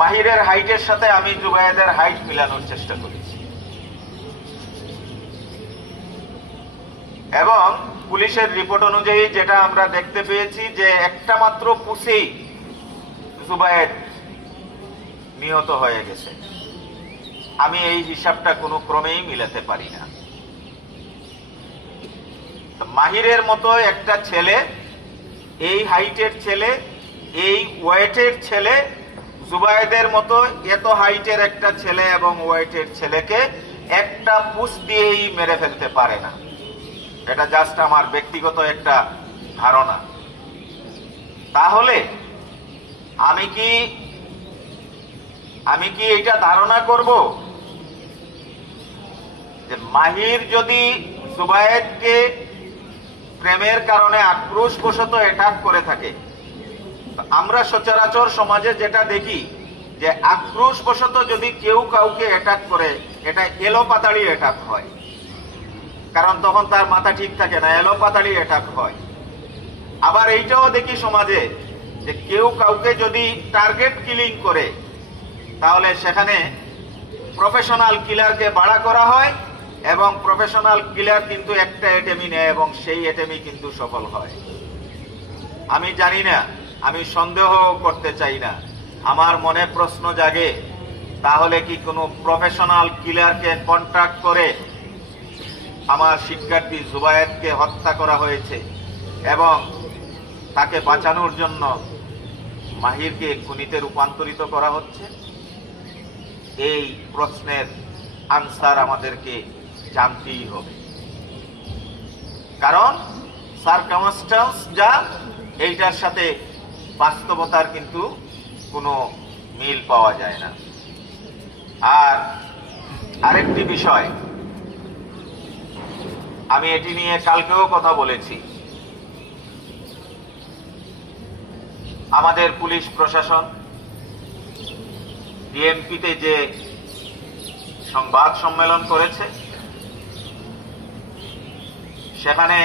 মাহিরের হাইটের সাথে আমি জুবায়েদের হাইট মিলানোর চেষ্টা করেছি এবং পুলিশের রিপোর্ট অনুযায়ী যেটা আমরা দেখতে পেয়েছি যে একটা মাত্র পুষেই জুবায়েদ নিহত হয়ে গেছে। আমি এই হিসাবটা কোনো ক্রমেই মিলাতে পারি না। মাহিরের মতো একটা ছেলে, এই হাইটের ছেলে, এই ওয়েটের ছেলে, জুবায়েদের মতো এত হাইটের একটা ছেলে এবং ওয়েটের ছেলেকে একটা পুশ দিয়েই মেরে ফেলতে পারে না। এটা জাস্ট আমার ব্যক্তিগত একটা ধারণা। তাহলে আমি কি এটা ধারণা করব যে মাহির যদি জুবায়েদকে প্রেমের কারণে আক্রোশবশত অ্যাটাক করে থাকে? আমরা সচরাচর সমাজে যেটা দেখি যে আক্রোশবশত যদি কেউ কাউকে অ্যাটাক করে, এটা এলোপাতাড়ি অ্যাটাক হয়, কারণ তখন তার মাথা ঠিক থাকে না, এলোপাতাড়ি অ্যাটাক হয়। আবার এইটাও দেখি সমাজে যে কেউ কাউকে যদি টার্গেট কিলিং করে তাহলে সেখানে প্রফেশনাল কিলারকে ভাড়া করা হয় এবং প্রফেশনাল কিলার কিন্তু একটা এটেমি নেয় এবং সেই এটেমি কিন্তু সফল হয়। আমি জানি না, আমি সন্দেহ করতে চাই না, আমার মনে প্রশ্ন জাগে, তাহলে কি কোনো প্রফেশনাল কিলারকে কন্ট্রাক্ট করে আমার শিক্ষার্থী জুবায়েদকে হত্যা করা হয়েছে এবং তাকে বাঁচানোর জন্য মাহিরকে খুনিতে রূপান্তরিত করা হচ্ছে? এই প্রশ্নের আনসার আমাদেরকে জানতেই হবে, কারণ সারকামস্টান্স যা, এইটার সাথে বাস্তবতার কিন্তু কোনো মিল পাওয়া যায় না। আর আরেকটি বিষয়, আমি এটি নিয়ে কালকেও কথা বলেছি, আমাদের পুলিশ প্রশাসন ডিএমপিতে যে সংবাদ সম্মেলন করেছে সেখানে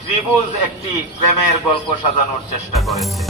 ত্রিভুজ একটি প্রেমের গল্প সাজানোর চেষ্টা করেছে।